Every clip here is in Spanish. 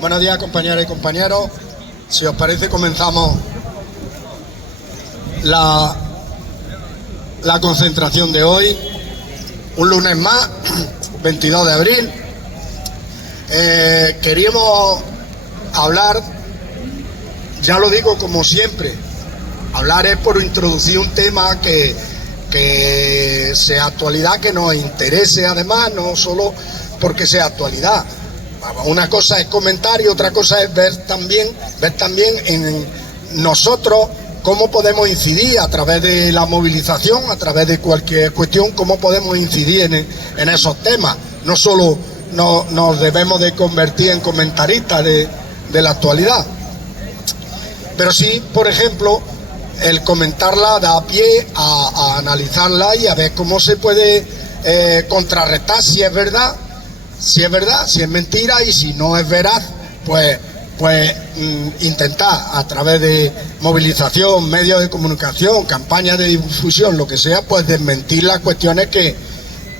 Buenos días, compañeras y compañeros. Si os parece, comenzamos la concentración de hoy. Un lunes más, 22 de abril. Queríamos hablar, ya lo digo como siempre, hablar es por introducir un tema que sea actualidad, que nos interese además, no solo porque sea actualidad. Una cosa es comentar y otra cosa es ver también en nosotros cómo podemos incidir a través de la movilización, a través de cualquier cuestión, cómo podemos incidir en esos temas. No solo nos debemos de convertir en comentaristas de la actualidad, pero sí, por ejemplo, el comentarla da pie a analizarla y a ver cómo se puede contrarrestar si es verdad, si es mentira, y si no es veraz, pues intentar a través de movilización, medios de comunicación, campañas de difusión, lo que sea, pues desmentir las cuestiones que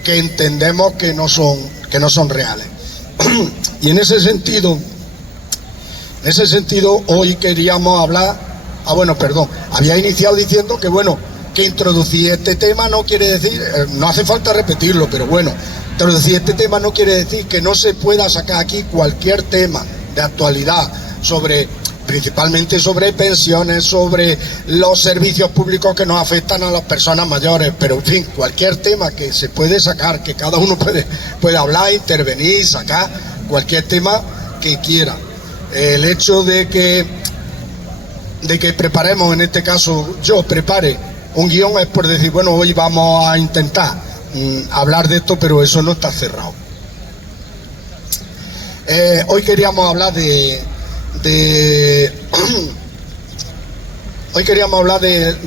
entendemos que no son reales. Y en ese sentido hoy queríamos hablar, había iniciado diciendo que introducir este tema no quiere decir, no hace falta repetirlo, pero introducir este tema no quiere decir que no se pueda sacar aquí cualquier tema de actualidad, principalmente sobre pensiones, sobre los servicios públicos que nos afectan a las personas mayores, pero en fin, cualquier tema que se puede sacar, que cada uno puede hablar, intervenir, sacar cualquier tema que quiera. El hecho de que preparemos, en este caso yo prepare un guión, es por decir, hoy vamos a intentar hablar de esto, pero eso no está cerrado. Hoy queríamos hablar de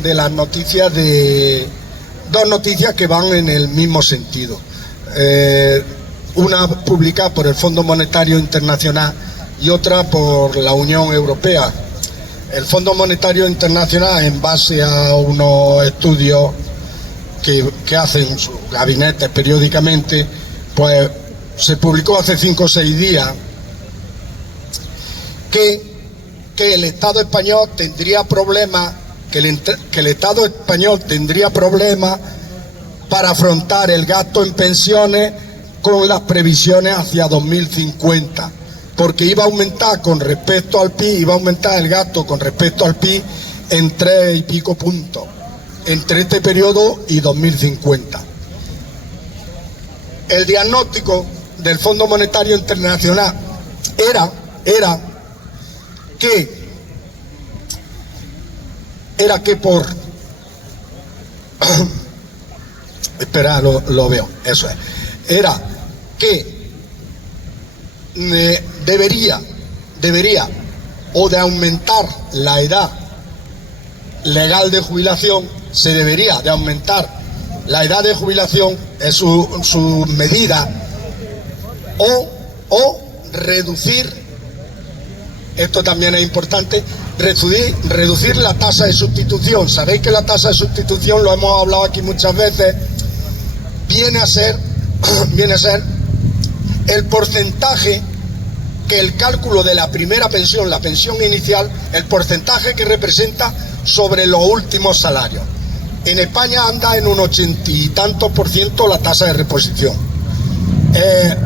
las noticias, de dos noticias que van en el mismo sentido. Una publicada por el Fondo Monetario Internacional y otra por la Unión Europea. El Fondo Monetario Internacional, en base a unos estudios que hacen sus gabinetes periódicamente, pues se publicó hace 5 o 6 días que el Estado español tendría problemas, que el Estado español tendría problemas para afrontar el gasto en pensiones con las previsiones hacia 2050, porque iba a aumentar con respecto al PIB, iba a aumentar el gasto con respecto al PIB en 3 y pico puntos entre este periodo y 2050. El diagnóstico del Fondo Monetario Internacional era que por espera, lo veo, eso es, era que debería o de aumentar la edad legal de jubilación, se debería de aumentar la edad de jubilación, es su medida, o reducir, esto también es importante, reducir la tasa de sustitución. Sabéis que la tasa de sustitución, lo hemos hablado aquí muchas veces, viene a ser el porcentaje que el cálculo de la primera pensión, la pensión inicial, el porcentaje que representa sobre los últimos salarios. En España anda en un 80 y tantos % la tasa de reposición.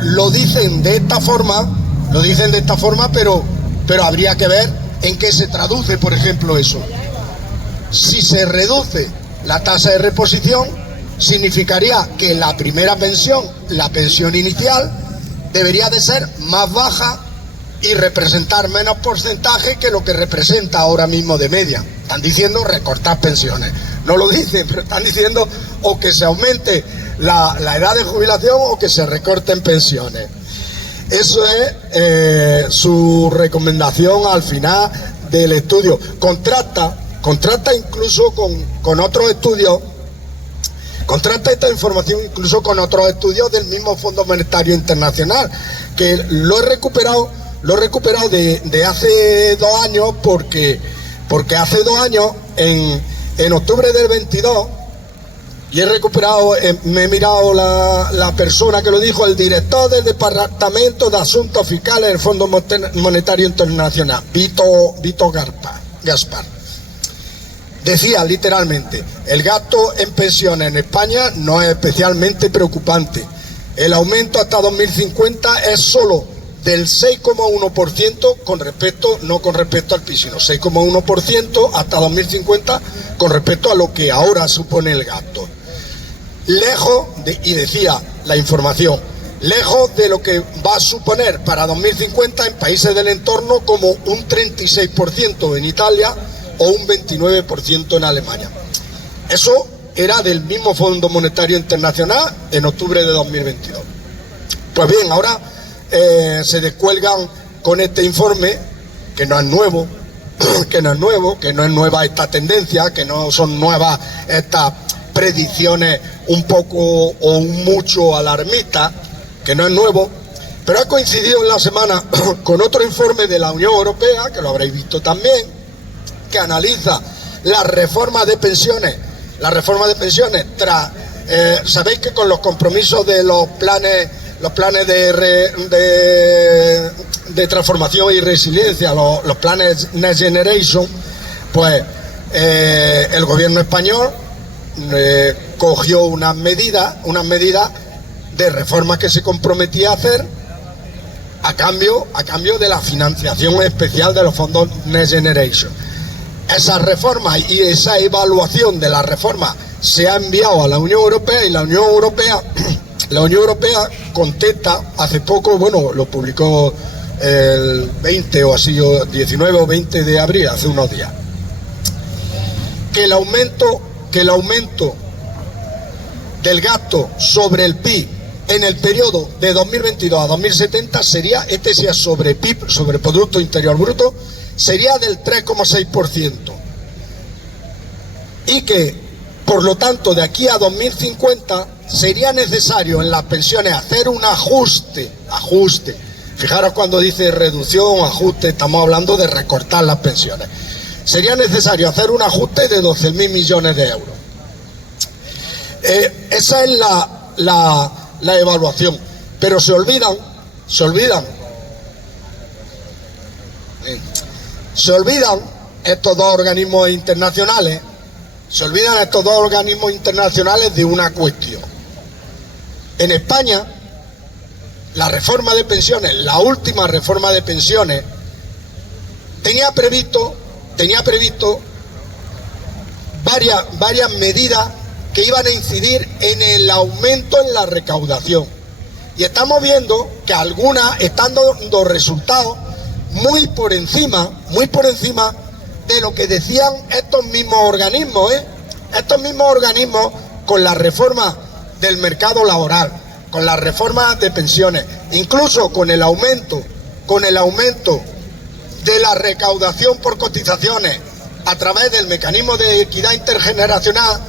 Lo dicen de esta forma, pero habría que ver en qué se traduce, por ejemplo, eso. Si se reduce la tasa de reposición, significaría que la primera pensión, la pensión inicial, debería de ser más baja y representar menos porcentaje que lo que representa ahora mismo de media. Están diciendo recortar pensiones. No lo dicen, pero están diciendo o que se aumente la edad de jubilación o que se recorten pensiones. Eso es su recomendación al final del estudio. Contrasta incluso con otros estudios, contrasta esta información incluso con otros estudios del mismo Fondo Monetario Internacional, que lo he recuperado de hace 2 años, porque hace 2 años, en octubre del 22, y he recuperado, me he mirado la persona que lo dijo, el director del Departamento de Asuntos Fiscales del Fondo Monetario Internacional, Vito Gaspar. Decía literalmente: el gasto en pensiones en España no es especialmente preocupante. El aumento hasta 2050 es solo del 6,1% no con respecto al PIB, sino 6,1% hasta 2050 con respecto a lo que ahora supone el gasto. Lejos de, y decía la información, lejos de lo que va a suponer para 2050 en países del entorno como un 36% en Italia o un 29% en Alemania. Eso era del mismo Fondo Monetario Internacional en octubre de 2022. Pues bien, ahora se descuelgan con este informe, que no es nuevo, que no es nueva esta tendencia, que no son nuevas estas predicciones un poco o un mucho alarmistas, que no es nuevo, pero ha coincidido en la semana con otro informe de la Unión Europea, que lo habréis visto también, que analiza las reformas de pensiones. Las reformas de pensiones sabéis que con los compromisos de los planes de transformación y resiliencia, los planes Next Generation, pues el gobierno español cogió unas medidas de reformas que se comprometía a hacer a cambio de la financiación especial de los fondos Next Generation. Esas reformas y esa evaluación de las reformas se ha enviado a la Unión Europea, y la Unión Europea contesta hace poco, bueno, lo publicó el 20 o así, o 19 o 20 de abril, hace unos días, que el aumento del gasto sobre el PIB en el periodo de 2022 a 2070 sería, sobre PIB, sobre Producto Interior Bruto, sería del 3,6%. Y que, por lo tanto, de aquí a 2050 sería necesario en las pensiones hacer un ajuste. Fijaros cuando dice reducción, ajuste, estamos hablando de recortar las pensiones. Sería necesario hacer un ajuste de 12.000 millones de euros. Esa es la evaluación. Pero se olvidan estos dos organismos internacionales, de una cuestión. En España, la reforma de pensiones, la última reforma de pensiones, tenía previsto varias medidas que iban a incidir en el aumento en la recaudación. Y estamos viendo que algunas están dando resultados muy por encima de lo que decían estos mismos organismos, con la reforma del mercado laboral, con la reforma de pensiones, incluso con el aumento de la recaudación por cotizaciones a través del mecanismo de equidad intergeneracional.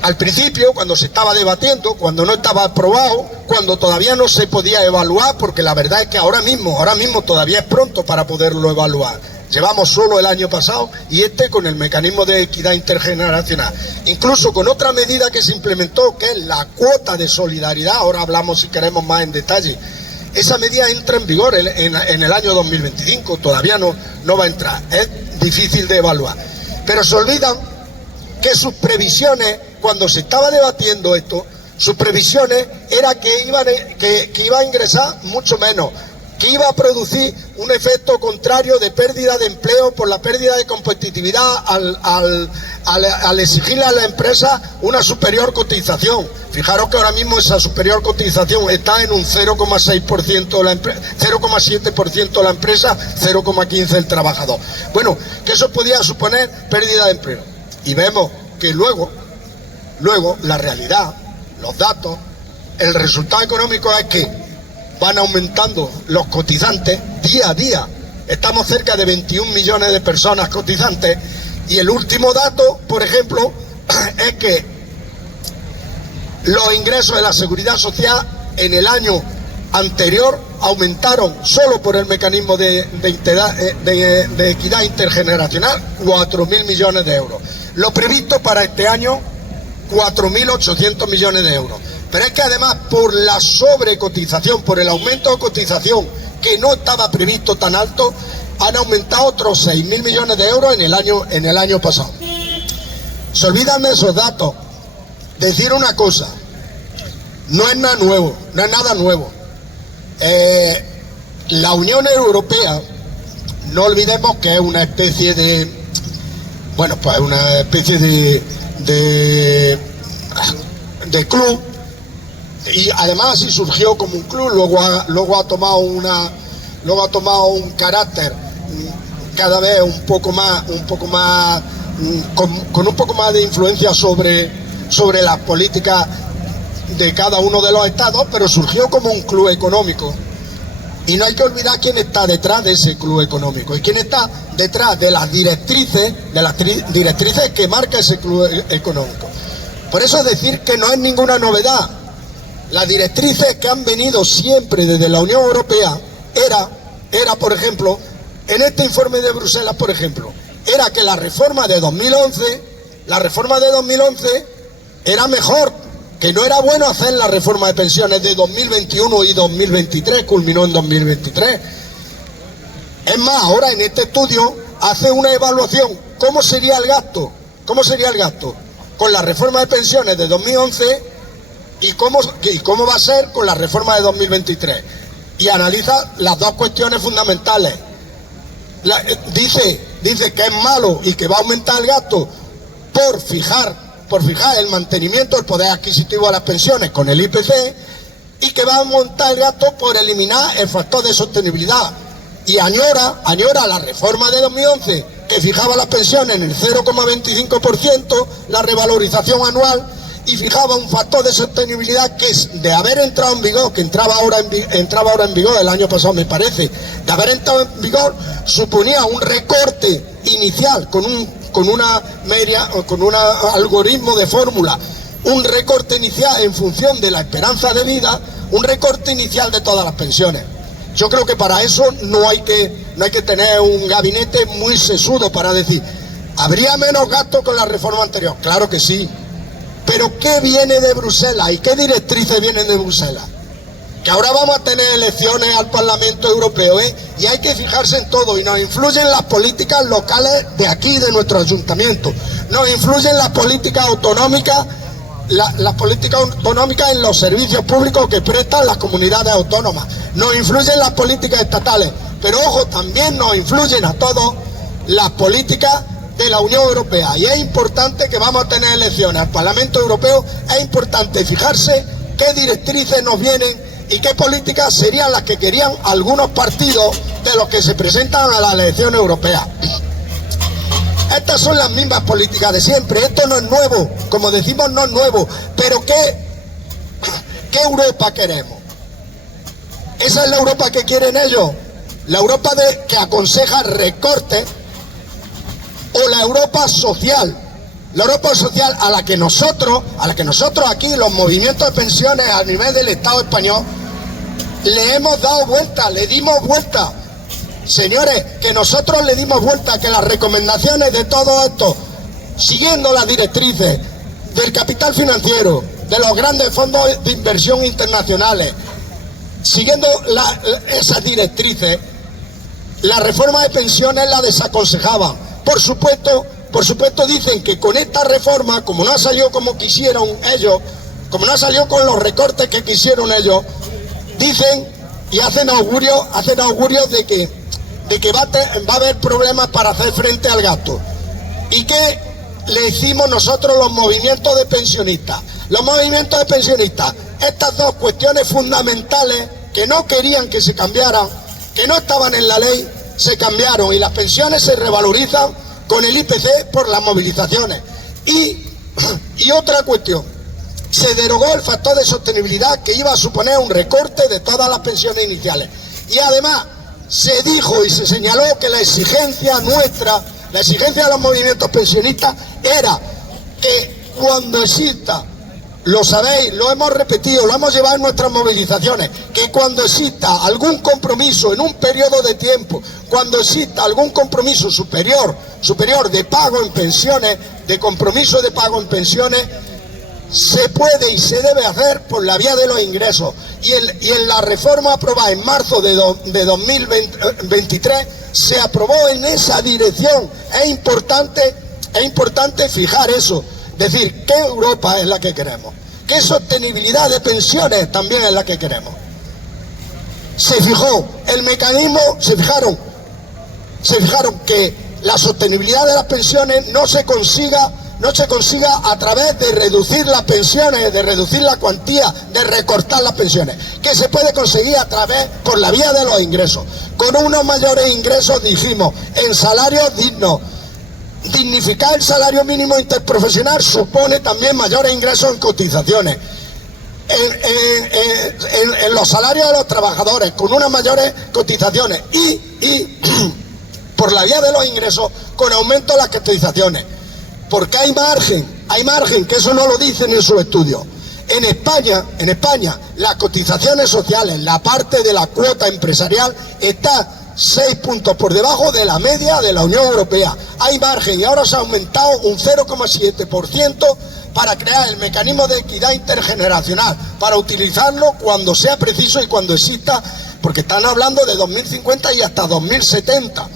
Al principio, cuando se estaba debatiendo, cuando no estaba aprobado, cuando todavía no se podía evaluar, porque la verdad es que ahora mismo todavía es pronto para poderlo evaluar. Llevamos solo el año pasado y con el mecanismo de equidad intergeneracional. Incluso con otra medida que se implementó, que es la cuota de solidaridad, ahora hablamos si queremos más en detalle. Esa medida entra en vigor en el año 2025, todavía no va a entrar, es difícil de evaluar. Pero se olvidan que sus previsiones, cuando se estaba debatiendo esto, sus previsiones era que iba a ingresar mucho menos, que iba a producir un efecto contrario de pérdida de empleo por la pérdida de competitividad al exigirle a la empresa una superior cotización. Fijaros que ahora mismo esa superior cotización está en un 0,6% la empresa, 0,7% la empresa, 0,15% el trabajador. Bueno, que eso podía suponer pérdida de empleo. Y vemos que luego la realidad, los datos, el resultado económico es que van aumentando los cotizantes día a día. Estamos cerca de 21 millones de personas cotizantes, y el último dato, por ejemplo, es que los ingresos de la Seguridad Social en el año anterior aumentaron solo por el mecanismo de equidad intergeneracional 4.000 millones de euros. Lo previsto para este año, 4.800 millones de euros. Pero es que además, por la sobrecotización, por el aumento de cotización, que no estaba previsto tan alto, han aumentado otros 6.000 millones de euros en el año pasado. Se olvidan de esos datos. Decir una cosa, no es nada nuevo, no es nada nuevo. La Unión Europea, no olvidemos que es una especie de, bueno, pues una especie de club, y además así surgió como un club, luego ha tomado un carácter cada vez un poco más con un poco más de influencia sobre las políticas de cada uno de los estados, pero surgió como un club económico. Y no hay que olvidar quién está detrás de ese club económico y quién está detrás de las directrices que marca ese club económico. Por eso es decir que no es ninguna novedad. Las directrices que han venido siempre desde la Unión Europea era, por ejemplo, en este informe de Bruselas, por ejemplo, era que la reforma de 2011 era mejor, que no era bueno hacer la reforma de pensiones de 2021 y 2023, culminó en 2023. Es más, ahora en este estudio hace una evaluación, ¿cómo sería el gasto? Con la reforma de pensiones de 2011 y cómo va a ser con la reforma de 2023. Y analiza las dos cuestiones fundamentales. Dice que es malo y que va a aumentar el gasto por fijar el mantenimiento del poder adquisitivo de las pensiones con el IPC, y que va a aumentar el gasto por eliminar el factor de sostenibilidad. Y añora la reforma de 2011, que fijaba las pensiones en el 0,25%, la revalorización anual, y fijaba un factor de sostenibilidad que es de haber entrado en vigor, que entraba ahora en vigor el año pasado, me parece, de haber entrado en vigor, suponía un recorte inicial con un algoritmo de fórmula, un recorte inicial en función de la esperanza de vida, un recorte inicial de todas las pensiones. Yo creo que para eso no hay que tener un gabinete muy sesudo para decir, ¿habría menos gasto con la reforma anterior? Claro que sí. Pero ¿qué viene de Bruselas y qué directrices vienen de Bruselas? Que ahora vamos a tener elecciones al Parlamento Europeo, y hay que fijarse en todo, y nos influyen las políticas locales de aquí, de nuestro ayuntamiento, nos influyen las políticas autonómicas, las políticas autonómicas en los servicios públicos que prestan las comunidades autónomas, nos influyen las políticas estatales, pero ojo, también nos influyen a todos las políticas de la Unión Europea. Y es importante que vamos a tener elecciones al Parlamento Europeo, es importante fijarse qué directrices nos vienen y qué políticas serían las que querían algunos partidos de los que se presentan a las elecciones europeas. Estas son las mismas políticas de siempre, esto no es nuevo, como decimos, no es nuevo, pero ¿qué Europa queremos? ¿Esa es la Europa que quieren ellos? ¿La Europa que aconseja recortes? ¿O la Europa social? La Europa social a la que nosotros aquí, los movimientos de pensiones a nivel del Estado español, le hemos dado vuelta, le dimos vuelta. Señores, que nosotros le dimos vuelta, que las recomendaciones de todo esto, siguiendo las directrices del capital financiero, de los grandes fondos de inversión internacionales, siguiendo esas directrices, la reforma de pensiones la desaconsejaban. Por supuesto dicen que con esta reforma, como no ha salido como quisieron ellos, como no ha salido con los recortes que quisieron ellos, dicen y hacen augurios de que va a haber problemas para hacer frente al gasto. ¿Y qué le hicimos nosotros los movimientos de pensionistas? Los movimientos de pensionistas, estas dos cuestiones fundamentales que no querían que se cambiaran, que no estaban en la ley, se cambiaron, y las pensiones se revalorizan con el IPC por las movilizaciones. Y otra cuestión, se derogó el factor de sostenibilidad, que iba a suponer un recorte de todas las pensiones iniciales. Y además se dijo y se señaló que la exigencia nuestra, la exigencia de los movimientos pensionistas, era que cuando exista, lo sabéis, lo hemos repetido, lo hemos llevado en nuestras movilizaciones, que cuando exista algún compromiso en un periodo de tiempo, cuando exista algún compromiso superior de pago en pensiones, de compromiso de pago en pensiones se puede y se debe hacer por la vía de los ingresos. Y en la reforma aprobada en marzo de 2023 se aprobó en esa dirección. Es importante fijar eso. Decir, ¿qué Europa es la que queremos? ¿Qué sostenibilidad de pensiones también es la que queremos? Se fijó el mecanismo, se fijaron que la sostenibilidad de las pensiones no se consiga a través de reducir las pensiones, de reducir la cuantía, de recortar las pensiones, que se puede conseguir por la vía de los ingresos. Con unos mayores ingresos, dijimos, en salarios dignos. Dignificar el salario mínimo interprofesional supone también mayores ingresos en cotizaciones. En los salarios de los trabajadores, con unas mayores cotizaciones y por la vía de los ingresos, con aumento de las cotizaciones. Porque hay margen, que eso no lo dicen en sus estudios. En España, las cotizaciones sociales, la parte de la cuota empresarial, está 6 puntos por debajo de la media de la Unión Europea. Hay margen y ahora se ha aumentado un 0,7% para crear el mecanismo de equidad intergeneracional, para utilizarlo cuando sea preciso y cuando exista, porque están hablando de 2050 y hasta 2070.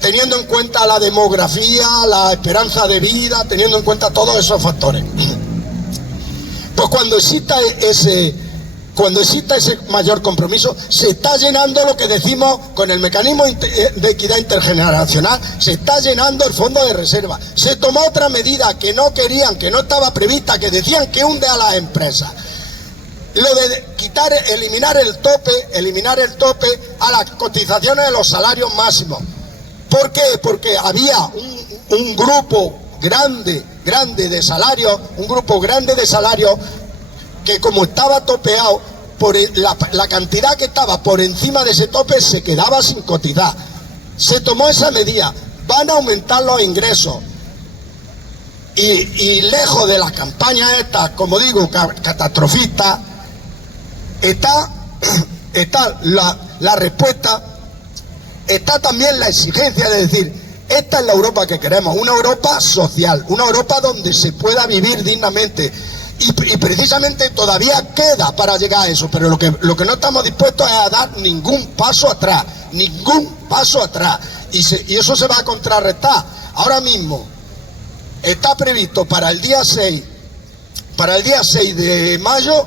Teniendo en cuenta la demografía, la esperanza de vida, teniendo en cuenta todos esos factores. Pues cuando exista ese mayor compromiso, se está llenando lo que decimos con el mecanismo de equidad intergeneracional, se está llenando el fondo de reserva. Se tomó otra medida que no querían, que no estaba prevista, que decían que hunde a las empresas. Lo de eliminar el tope a las cotizaciones de los salarios máximos. ¿Por qué? Porque había un grupo grande de salarios, que como estaba topeado, por la cantidad que estaba por encima de ese tope se quedaba sin cotizar. Se tomó esa medida, van a aumentar los ingresos. Y lejos de las campañas estas, como digo, catastrofistas, está la respuesta. Está también la exigencia de decir, esta es la Europa que queremos, una Europa social, una Europa donde se pueda vivir dignamente. Y precisamente todavía queda para llegar a eso, pero lo que no estamos dispuestos es a dar ningún paso atrás. Y eso se va a contrarrestar. Ahora mismo está previsto para el día 6 de mayo,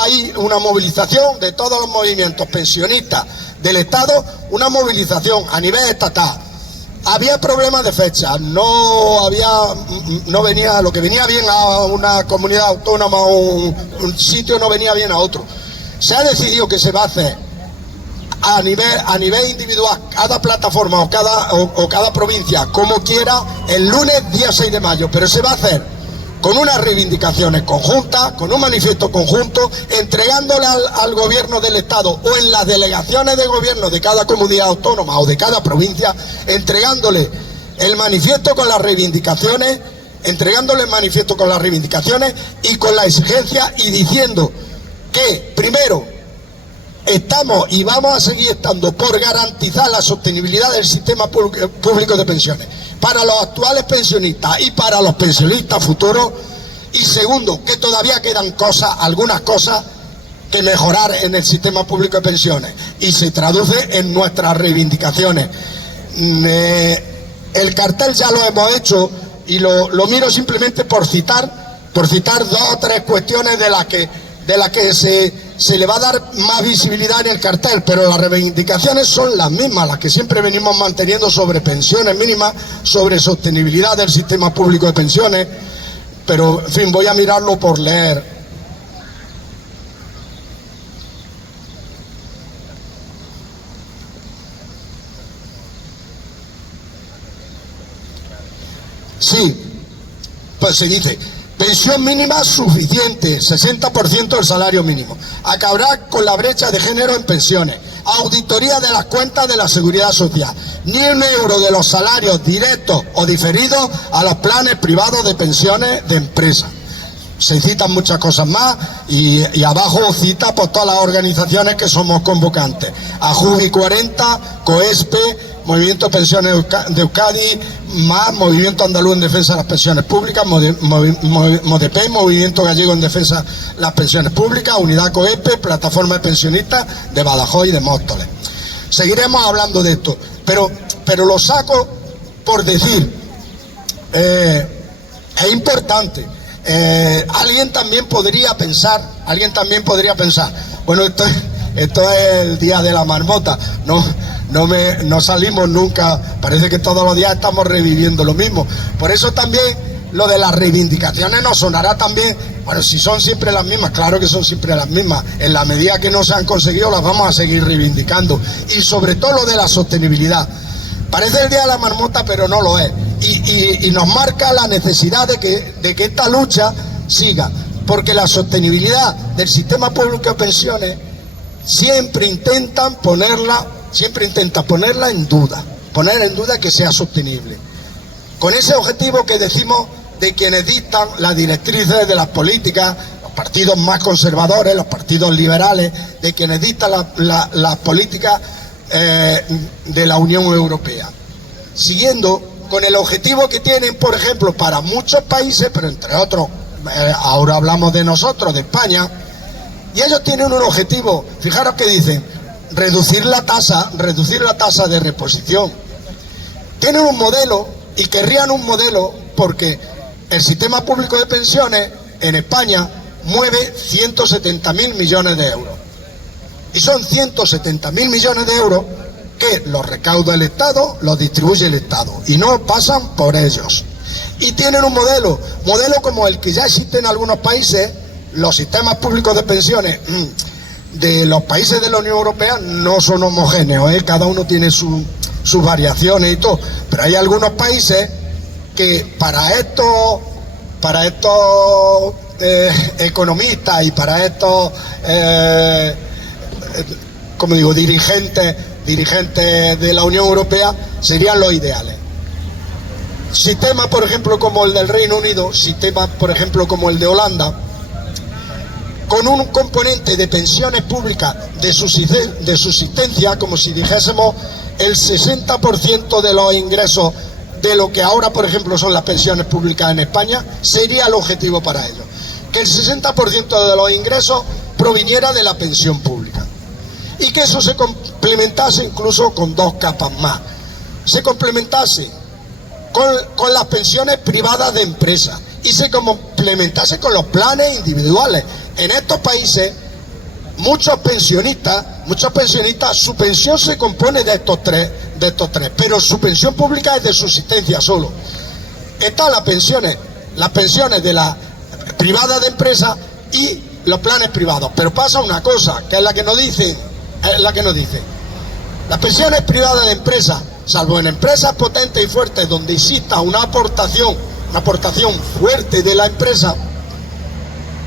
hay una movilización de todos los movimientos pensionistas del Estado, una movilización a nivel estatal. Había problemas de fecha, no venía, lo que venía bien a una comunidad autónoma o un sitio no venía bien a otro. Se ha decidido que se va a hacer a nivel individual, cada plataforma o cada provincia, como quiera, el lunes día 6 de mayo, pero se va a hacer con unas reivindicaciones conjuntas, con un manifiesto conjunto, entregándole al gobierno del Estado o en las delegaciones de gobierno de cada comunidad autónoma o de cada provincia, entregándole el manifiesto con las reivindicaciones, y con la exigencia, y diciendo que, primero, estamos y vamos a seguir estando por garantizar la sostenibilidad del sistema público de pensiones para los actuales pensionistas y para los pensionistas futuros. Y segundo, que todavía quedan algunas cosas que mejorar en el sistema público de pensiones, y se traduce en nuestras reivindicaciones. El cartel ya lo hemos hecho y lo miro simplemente por citar 2 o 3 cuestiones de las que se le va a dar más visibilidad en el cartel, pero las reivindicaciones son las mismas, las que siempre venimos manteniendo sobre pensiones mínimas, sobre sostenibilidad del sistema público de pensiones. Pero, en fin, voy a mirarlo por leer. Sí, pues se dice: pensión mínima suficiente, 60% del salario mínimo. Acabar con la brecha de género en pensiones. Auditoría de las cuentas de la Seguridad Social. Ni un euro de los salarios directos o diferidos a los planes privados de pensiones de empresas. Se citan muchas cosas más y abajo cita por todas las organizaciones que somos convocantes. AJUBI 40, COESPE, Movimiento Pensiones de Euskadi, más Movimiento Andaluz en Defensa de las Pensiones Públicas, MODEPEN, Movimiento Gallego en Defensa de las Pensiones Públicas, Unidad COEPE, Plataforma de Pensionistas de Badajoz y de Móstoles. Seguiremos hablando de esto, pero lo saco por decir, es importante. Alguien también podría pensar, bueno, esto es el día de la marmota, no salimos nunca, parece que todos los días estamos reviviendo lo mismo. Por eso también lo de las reivindicaciones nos sonará también, bueno, si son siempre las mismas, claro que son siempre las mismas, en la medida que no se han conseguido las vamos a seguir reivindicando, y sobre todo lo de la sostenibilidad. Parece el día de la marmota, pero no lo es, y nos marca la necesidad de que esta lucha siga, porque la sostenibilidad del sistema público de pensiones siempre intenta ponerla en duda, poner en duda que sea sostenible, con ese objetivo que decimos de quienes dictan las directrices de las políticas, los partidos más conservadores, los partidos liberales, de quienes dictan las políticas de la Unión Europea, siguiendo con el objetivo que tienen, por ejemplo, para muchos países, pero entre otros, ahora hablamos de nosotros, de España, y ellos tienen un objetivo, fijaros que dicen, reducir la tasa de reposición. Tienen un modelo y querrían un modelo porque el sistema público de pensiones en España mueve 170.000 millones de euros. Y son 170.000 millones de euros que los recauda el Estado, los distribuye el Estado y no pasan por ellos. Y tienen un modelo como el que ya existe en algunos países. Los sistemas públicos de pensiones de los países de la Unión Europea no son homogéneos, cada uno tiene sus variaciones y todo, pero hay algunos países que para estos economistas y para estos como digo, dirigentes de la Unión Europea serían los ideales. Sistemas, por ejemplo, como el del Reino Unido, sistemas, por ejemplo, como el de Holanda, con un componente de pensiones públicas de subsistencia, como si dijésemos el 60% de los ingresos de lo que ahora, por ejemplo, son las pensiones públicas en España, sería el objetivo para ellos. Que el 60% de los ingresos proviniera de la pensión pública. Y que eso se complementase incluso con dos capas más. Se complementase con las pensiones privadas de empresas y se complementase con los planes individuales. En estos países, muchos pensionistas, su pensión se compone de estos tres, pero su pensión pública es de subsistencia solo. Están las pensiones de la privada de empresa y los planes privados. Pero pasa una cosa, que es la que nos dice. Las pensiones privadas de empresa, salvo en empresas potentes y fuertes donde exista una aportación fuerte de la empresa,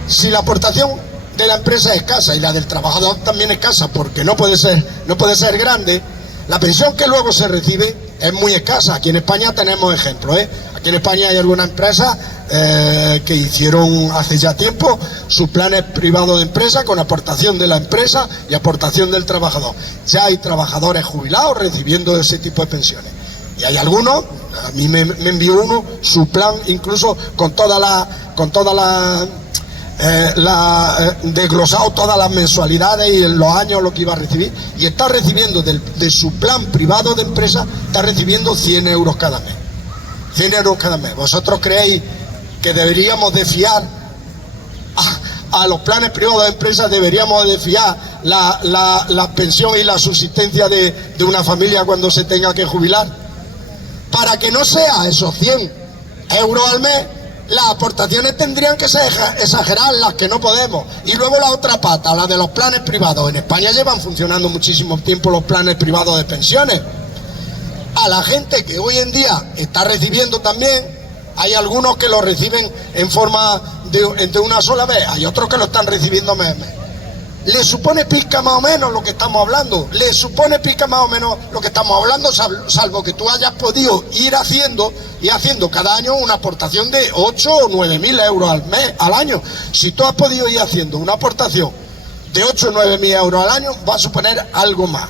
si la aportación de la empresa es escasa y la del trabajador también es escasa porque no puede ser grande, la pensión que luego se recibe es muy escasa. Aquí en España tenemos ejemplos, Aquí en España hay algunas empresas que hicieron hace ya tiempo sus planes privados de empresa con aportación de la empresa y aportación del trabajador. Ya hay trabajadores jubilados recibiendo ese tipo de pensiones. Y hay algunos, a mí me envió uno, su plan incluso con toda la desglosado todas las mensualidades y en los años lo que iba a recibir, y está recibiendo de su plan privado de empresa, está recibiendo 100 euros cada mes. 100 euros cada mes. ¿Vosotros creéis que deberíamos de fiar a los planes privados de empresas, deberíamos de fiar la pensión y la subsistencia de una familia cuando se tenga que jubilar? Para que no sea esos 100 euros al mes, las aportaciones tendrían que ser exageradas, las que no podemos. Y luego la otra pata, la de los planes privados. En España llevan funcionando muchísimo tiempo los planes privados de pensiones. A la gente que hoy en día está recibiendo también, hay algunos que lo reciben en forma de una sola vez, hay otros que lo están recibiendo mes a mes. Le supone pizca más o menos lo que estamos hablando, salvo que tú hayas podido ir haciendo cada año una aportación de 8 o 9.000 euros al año. Si tú has podido ir haciendo una aportación de 8 o 9.000 euros al año, va a suponer algo más.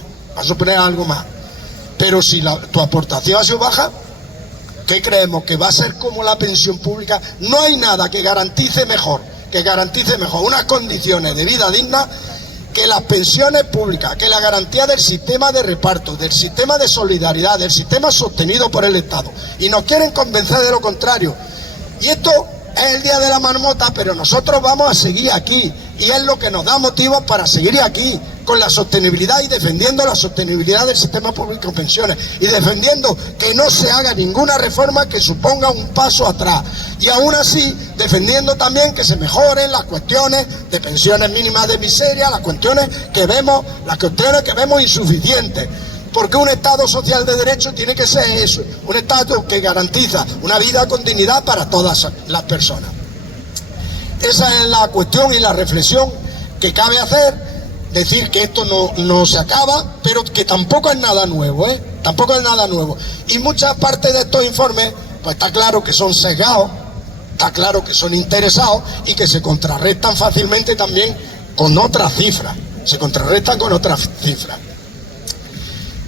Pero si tu aportación ha sido baja, ¿qué creemos? ¿Que va a ser como la pensión pública? No hay nada que garantice mejor unas condiciones de vida dignas que las pensiones públicas, que la garantía del sistema de reparto, del sistema de solidaridad, del sistema sostenido por el Estado. Y nos quieren convencer de lo contrario. Y esto es el día de la marmota, pero nosotros vamos a seguir aquí. Y es lo que nos da motivos para seguir aquí, con la sostenibilidad y defendiendo la sostenibilidad del sistema público de pensiones. Y defendiendo que no se haga ninguna reforma que suponga un paso atrás. Y aún así, defendiendo también que se mejoren las cuestiones de pensiones mínimas de miseria, las cuestiones que vemos insuficientes. Porque un Estado social de derecho tiene que ser eso, un Estado que garantiza una vida con dignidad para todas las personas. Esa es la cuestión y la reflexión que cabe hacer, decir que esto no se acaba, pero que tampoco es nada nuevo, tampoco es nada nuevo. Y muchas partes de estos informes, pues está claro que son sesgados, está claro que son interesados y que se contrarrestan fácilmente también con otras cifras,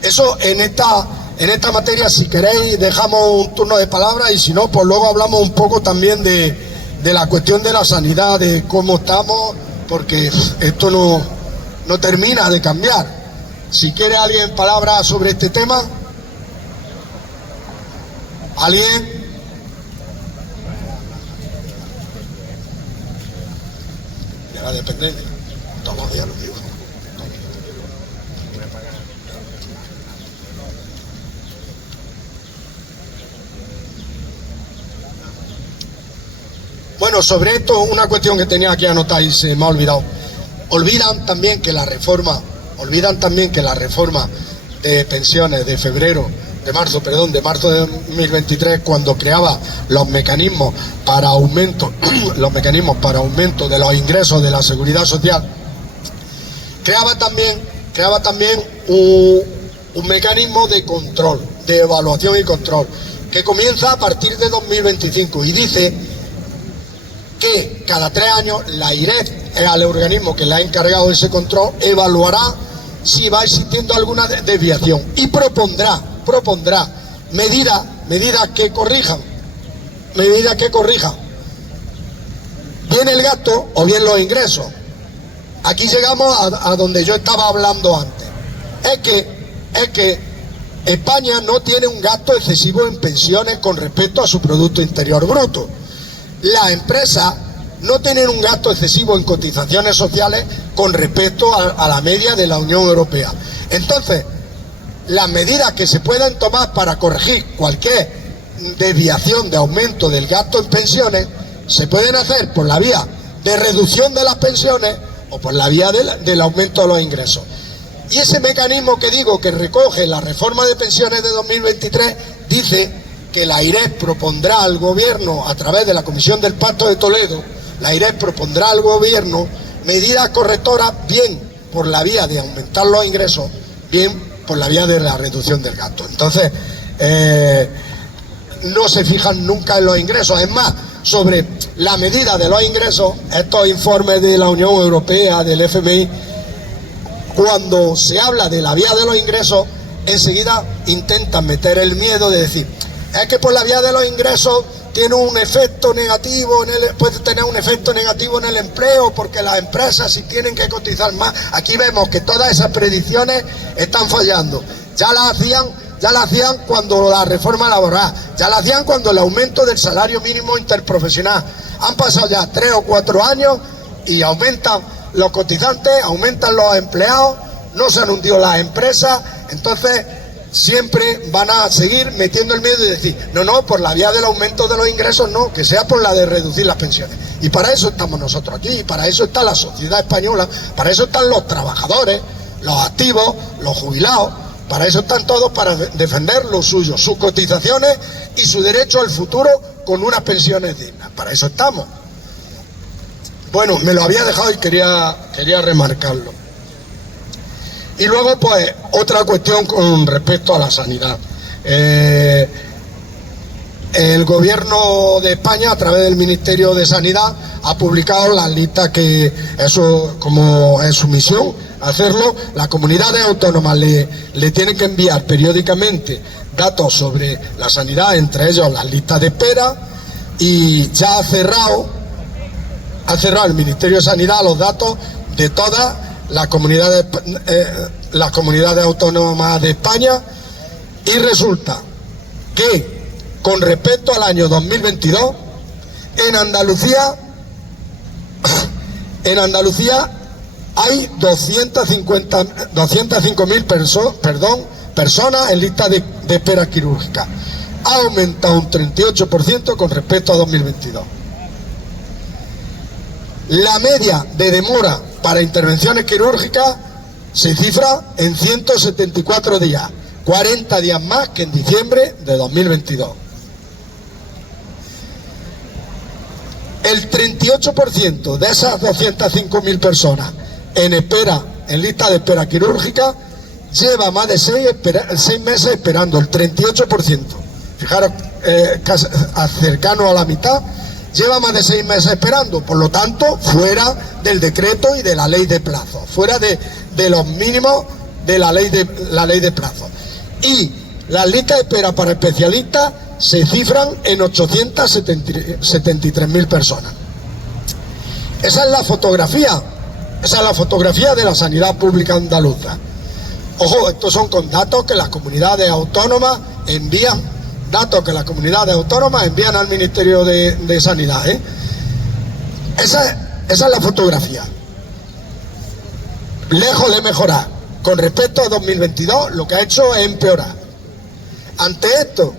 Eso en esta materia, si queréis, dejamos un turno de palabra y si no, pues luego hablamos un poco también de la cuestión de la sanidad, de cómo estamos, porque esto no termina de cambiar. Si quiere alguien palabras sobre este tema, ¿alguien? De la dependencia, todos los días lo digo. Bueno, sobre esto, una cuestión que tenía aquí anotada y se me ha olvidado. Olvidan también que la reforma de pensiones de marzo de 2023, cuando creaba los mecanismos para aumento de los ingresos de la seguridad social, creaba también un mecanismo de control, de evaluación y control, que comienza a partir de 2025 y dice que cada 3 años la IREF, es el organismo que le ha encargado ese control, evaluará si va existiendo alguna desviación y propondrá medidas que corrijan bien el gasto o bien los ingresos. Aquí llegamos a donde yo estaba hablando antes. Es que España no tiene un gasto excesivo en pensiones con respecto a su Producto Interior Bruto. Las empresas no tienen un gasto excesivo en cotizaciones sociales con respecto a la media de la Unión Europea. Entonces, las medidas que se puedan tomar para corregir cualquier desviación de aumento del gasto en pensiones se pueden hacer por la vía de reducción de las pensiones o por la vía del aumento de los ingresos. Y ese mecanismo que digo que recoge la reforma de pensiones de 2023 dice que la IREF propondrá al gobierno, a través de la Comisión del Pacto de Toledo, la IREF propondrá al gobierno medidas correctoras, bien por la vía de aumentar los ingresos, bien por la vía de la reducción del gasto. Entonces, no se fijan nunca en los ingresos. Es más, sobre la medida de los ingresos, estos informes de la Unión Europea, del FMI, cuando se habla de la vía de los ingresos, enseguida intentan meter el miedo de decir, es que por la vía de los ingresos tiene un efecto negativo, puede tener un efecto negativo en el empleo, porque las empresas si tienen que cotizar más. Aquí vemos que todas esas predicciones están fallando. Ya la hacían cuando la reforma laboral, ya la hacían cuando el aumento del salario mínimo interprofesional. Han pasado ya 3 o 4 años y aumentan los cotizantes, aumentan los empleados, no se han hundido las empresas. Entonces siempre van a seguir metiendo el miedo y decir, no, por la vía del aumento de los ingresos no, que sea por la de reducir las pensiones. Y para eso estamos nosotros aquí, y para eso está la sociedad española, para eso están los trabajadores, los activos, los jubilados, para eso están todos, para defender lo suyo, sus cotizaciones y su derecho al futuro con unas pensiones dignas. Para eso estamos. Bueno, me lo había dejado y quería remarcarlo. Y luego, pues, otra cuestión con respecto a la sanidad. el gobierno de España, a través del Ministerio de Sanidad, ha publicado las listas que, eso como es su misión, hacerlo. Las comunidades autónomas le tienen que enviar periódicamente datos sobre la sanidad, entre ellos las listas de espera, y ya ha cerrado el Ministerio de Sanidad los datos de todas las comunidades autónomas de España, y resulta que con respecto al año 2022, en Andalucía hay 205.000 personas en lista de espera quirúrgica. Ha aumentado un 38% con respecto a 2022. La media de demora para intervenciones quirúrgicas se cifra en 174 días, 40 días más que en diciembre de 2022. El 38% de esas 205.000 personas en lista de espera quirúrgica, lleva más de 6 meses esperando, el 38%. Fijaros, cercano a la mitad, lleva más de 6 meses esperando, por lo tanto, fuera del decreto y de la ley de plazo, fuera de los mínimos de la ley de plazo. Y las listas de espera para especialistas se cifran en 873.000 personas. Esa es la fotografía de la sanidad pública andaluza. Ojo, estos son con datos que las comunidades autónomas envían, al Ministerio de Sanidad, Esa es la fotografía. Lejos de mejorar, con respecto a 2022, lo que ha hecho es empeorar. Ante esto,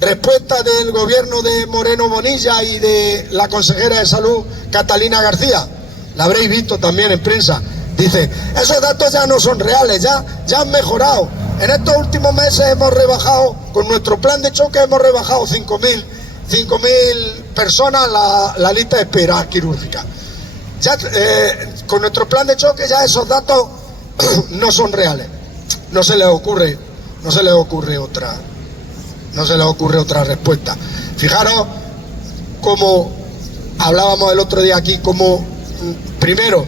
respuesta del gobierno de Moreno Bonilla y de la consejera de Salud, Catalina García, la habréis visto también en prensa. Dice, esos datos ya no son reales, ya han mejorado. En estos últimos meses hemos rebajado, con nuestro plan de choque hemos rebajado 5.000 personas la lista de espera quirúrgica. Ya con nuestro plan de choque ya esos datos no son reales. No se les ocurre otra respuesta. Fijaros como hablábamos el otro día aquí, como primero,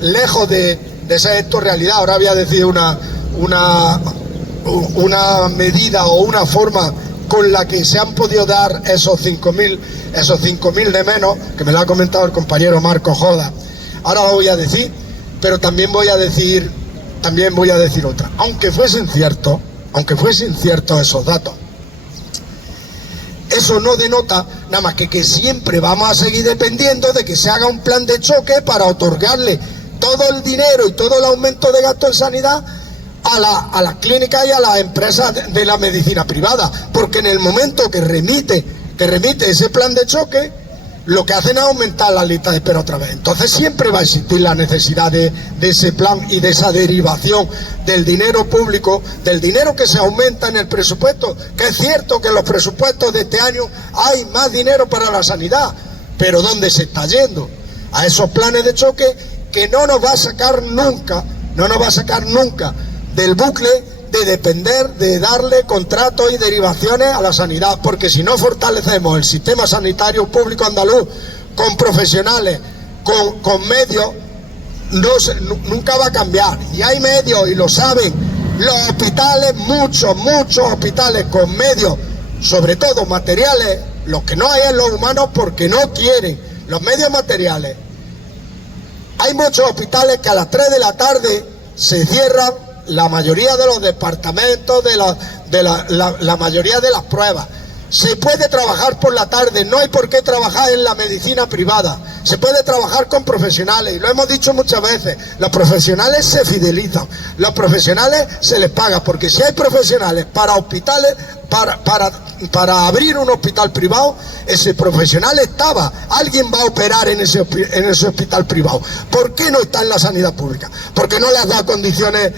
lejos de ser esto realidad, ahora voy a decir una medida o una forma con la que se han podido dar esos 5.000 de menos, que me lo ha comentado el compañero Marco Joda. Ahora lo voy a decir, pero también voy a decir otra. Aunque fuesen ciertos esos datos, eso no denota nada más que siempre vamos a seguir dependiendo de que se haga un plan de choque para otorgarle todo el dinero y todo el aumento de gasto en sanidad a las clínicas y a las empresas de la medicina privada, porque en el momento que remite ese plan de choque, lo que hacen es aumentar la lista de espera otra vez. Entonces siempre va a existir la necesidad de ese plan y de esa derivación del dinero público, del dinero que se aumenta en el presupuesto, que es cierto que en los presupuestos de este año hay más dinero para la sanidad, pero ¿dónde se está yendo? A esos planes de choque que no nos va a sacar nunca del bucle de depender de darle contratos y derivaciones a la sanidad, porque si no fortalecemos el sistema sanitario público andaluz con profesionales, con medios, nunca va a cambiar. Y hay medios, y lo saben los hospitales, muchos hospitales con medios, sobre todo materiales, los que no hay en los humanos porque no quieren los medios materiales. Hay muchos hospitales que a las 3 de la tarde se cierran la mayoría de los departamentos, la mayoría de las pruebas. Se puede trabajar por la tarde, no hay por qué trabajar en la medicina privada. Se puede trabajar con profesionales, y lo hemos dicho muchas veces, los profesionales se fidelizan, los profesionales se les paga, porque si hay profesionales para hospitales, para abrir un hospital privado, ese profesional alguien va a operar en ese hospital privado. ¿Por qué no está en la sanidad pública? Porque no le has dado condiciones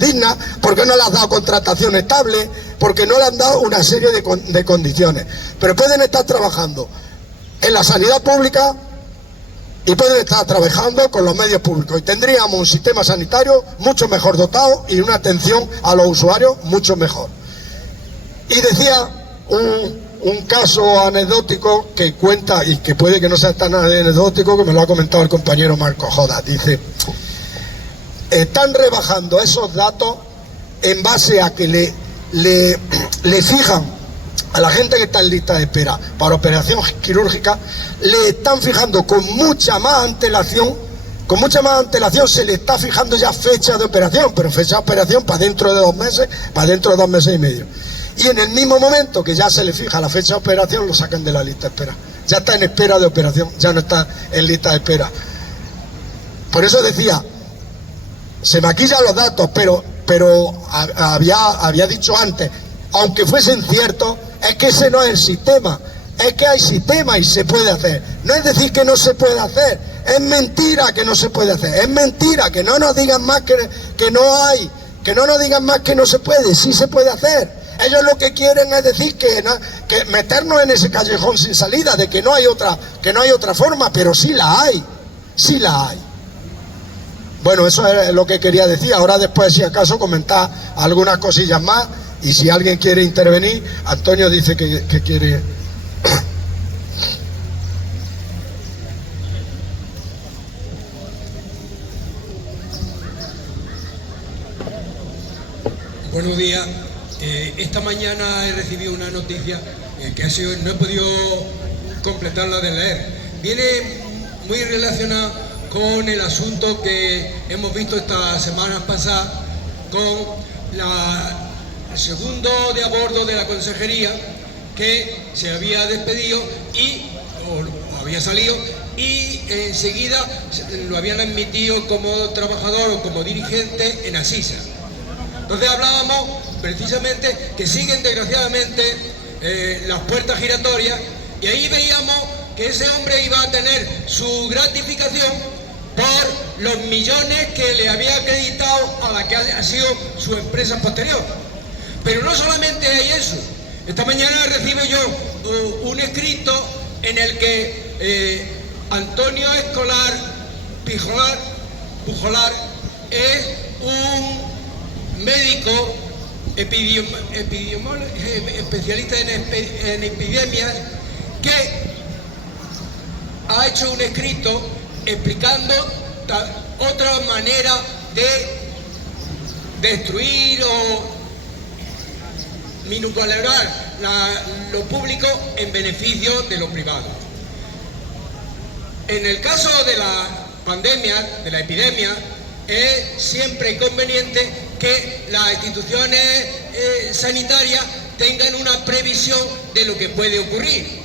dignas, porque no le has dado contratación estable, porque no le han dado una serie de condiciones. Pero pueden estar trabajando en la sanidad pública y pueden estar trabajando con los medios públicos, y tendríamos un sistema sanitario mucho mejor dotado y una atención a los usuarios mucho mejor. Y decía un caso anecdótico que cuenta, y que puede que no sea tan anecdótico, que me lo ha comentado el compañero Marco Jodas. Dice, están rebajando esos datos en base a que le fijan a la gente que está en lista de espera para operación quirúrgica, le están fijando con mucha más antelación se le está fijando ya fecha de operación, pero fecha de operación para dentro de 2 meses, para dentro de 2 meses y medio. Y en el mismo momento que ya se le fija la fecha de operación, lo sacan de la lista de espera. Ya está en espera de operación, ya no está en lista de espera. Por eso decía, se maquillan los datos, pero había dicho antes, aunque fuesen ciertos, es que ese no es el sistema. Es que hay sistema y se puede hacer. No es decir que no se puede hacer, es mentira que no se puede hacer, es mentira, que no nos digan más que no hay, que no nos digan más que no se puede, sí se puede hacer. Ellos lo que quieren es decir que meternos en ese callejón sin salida, de que no hay otra forma, pero sí la hay, sí la hay. Bueno, eso es lo que quería decir. Ahora después, si acaso, comentar algunas cosillas más, y si alguien quiere intervenir, Antonio dice que quiere. Buenos días. Esta mañana he recibido una noticia que no he podido completarla de leer. Viene muy relacionada con el asunto que hemos visto estas semanas pasadas con el segundo de a bordo de la consejería, que se había despedido o había salido, y enseguida lo habían admitido como trabajador o como dirigente en Asisa. Entonces hablábamos precisamente que siguen desgraciadamente las puertas giratorias, y ahí veíamos que ese hombre iba a tener su gratificación por los millones que le había acreditado a la que ha sido su empresa posterior. Pero no solamente hay eso. Esta mañana recibo yo un escrito en el que Antonio Escolar Pujolar es un médico especialista en epidemias, que ha hecho un escrito explicando otra manera de destruir o minusvalorar lo público en beneficio de lo privado. En el caso de la pandemia, de la epidemia, es siempre conveniente que las instituciones sanitarias tengan una previsión de lo que puede ocurrir.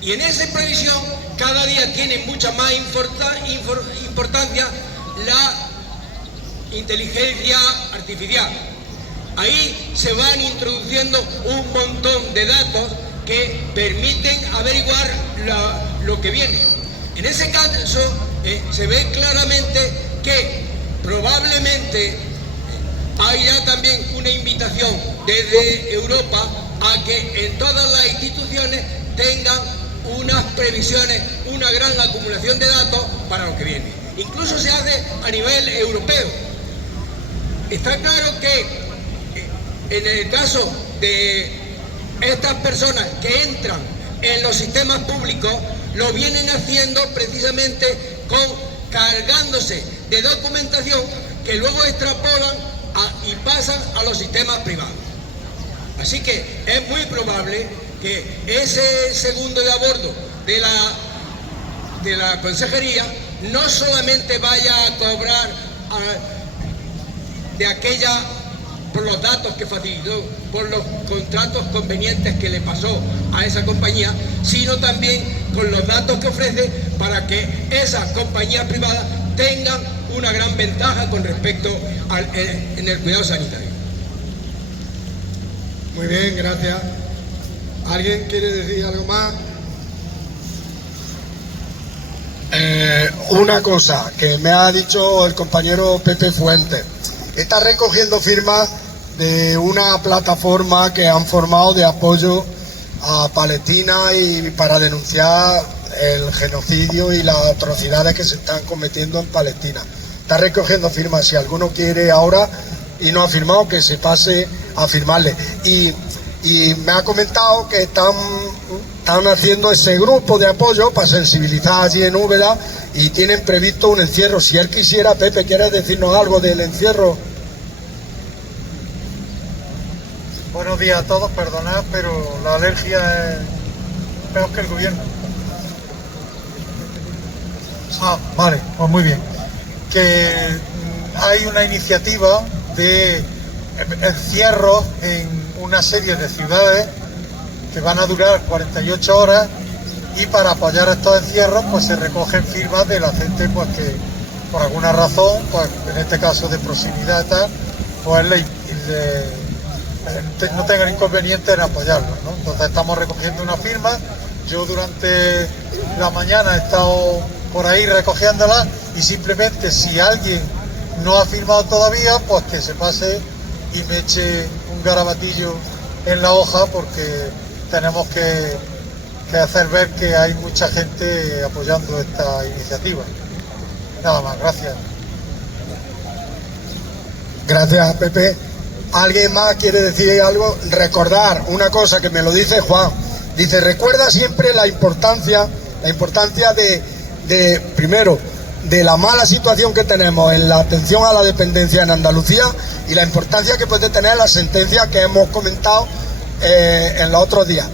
Y en esa previsión cada día tiene mucha más importancia la inteligencia artificial. Ahí se van introduciendo un montón de datos que permiten averiguar lo que viene. En ese caso se ve claramente que probablemente haya también una invitación desde Europa a que en todas las instituciones tengan unas previsiones, una gran acumulación de datos para lo que viene. Incluso se hace a nivel europeo. Está claro que en el caso de estas personas que entran en los sistemas públicos, lo vienen haciendo precisamente cargándose de documentación que luego extrapolan y pasan a los sistemas privados. Así que es muy probable que ese segundo de a bordo de la consejería no solamente vaya a cobrar de aquella por los datos que facilitó, por los contratos convenientes que le pasó a esa compañía, sino también con los datos que ofrece para que esas compañías privadas tengan una gran ventaja con respecto en el cuidado sanitario. Muy bien, gracias. ¿Alguien quiere decir algo más? Una cosa que me ha dicho el compañero Pepe Fuentes. Está recogiendo firmas de una plataforma que han formado de apoyo a Palestina y para denunciar el genocidio y las atrocidades que se están cometiendo en Palestina. Está recogiendo firmas. Si alguno quiere ahora y no ha firmado, que se pase a firmarle. Y y me ha comentado que están haciendo ese grupo de apoyo para sensibilizar allí en Úbeda y tienen previsto un encierro. Si él quisiera, Pepe, ¿quieres decirnos algo del encierro? Buenos días a todos, perdonad, pero la alergia es peor que el gobierno. Ah, vale, pues muy bien. Que hay una iniciativa de encierros en una serie de ciudades que van a durar 48 horas y para apoyar estos encierros pues se recogen firmas de la gente pues que por alguna razón, pues en este caso de proximidad y tal, pues no tengan inconveniente en apoyarlos, ¿no? Entonces estamos recogiendo una firma. Yo durante la mañana he estado por ahí recogiéndola y simplemente si alguien no ha firmado todavía, pues que se pase y me eche un garabatillo en la hoja porque tenemos que hacer ver que hay mucha gente apoyando esta iniciativa. Nada más, gracias. Gracias, Pepe. ¿Alguien más quiere decir algo? Recordar una cosa que me lo dice Juan. Dice, recuerda siempre la importancia de primero, de la mala situación que tenemos en la atención a la dependencia en Andalucía y la importancia que puede tener la sentencia que hemos comentado en los otros días.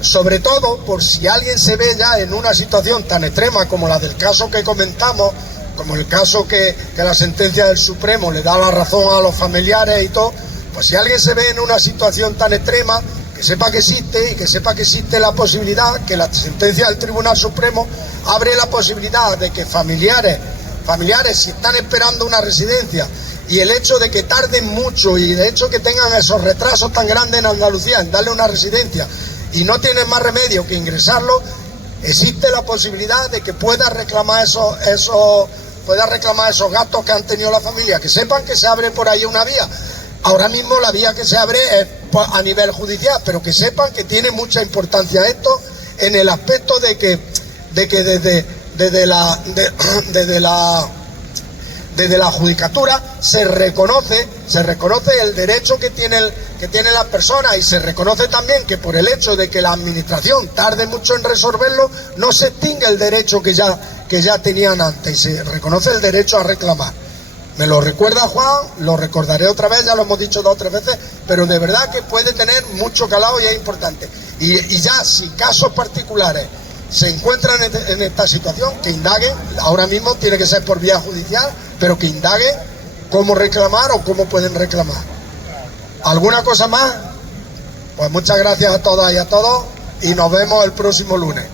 Sobre todo, por si alguien se ve ya en una situación tan extrema como la del caso que comentamos, como el caso que la sentencia del Supremo le da la razón a los familiares y todo, pues si alguien se ve en una situación tan extrema, que sepa que existe y que sepa que existe la posibilidad, que la sentencia del Tribunal Supremo abre la posibilidad de que familiares si están esperando una residencia y el hecho de que tarden mucho y de hecho que tengan esos retrasos tan grandes en Andalucía en darle una residencia y no tienen más remedio que ingresarlo, existe la posibilidad de que pueda reclamar esos gastos que han tenido la familia, que sepan que se abre por ahí una vía. Ahora mismo la vía que se abre es a nivel judicial, pero que sepan que tiene mucha importancia esto en el aspecto de que desde la judicatura se reconoce el derecho que tienen las personas y se reconoce también que por el hecho de que la administración tarde mucho en resolverlo no se extingue el derecho que ya tenían antes y se reconoce el derecho a reclamar. Me lo recuerda Juan, lo recordaré otra vez, ya lo hemos dicho 2 o 3 veces, pero de verdad que puede tener mucho calado y es importante. Y ya si casos particulares se encuentran en esta situación, que indaguen, ahora mismo tiene que ser por vía judicial, pero que indaguen cómo reclamar o cómo pueden reclamar. ¿Alguna cosa más? Pues muchas gracias a todas y a todos y nos vemos el próximo lunes.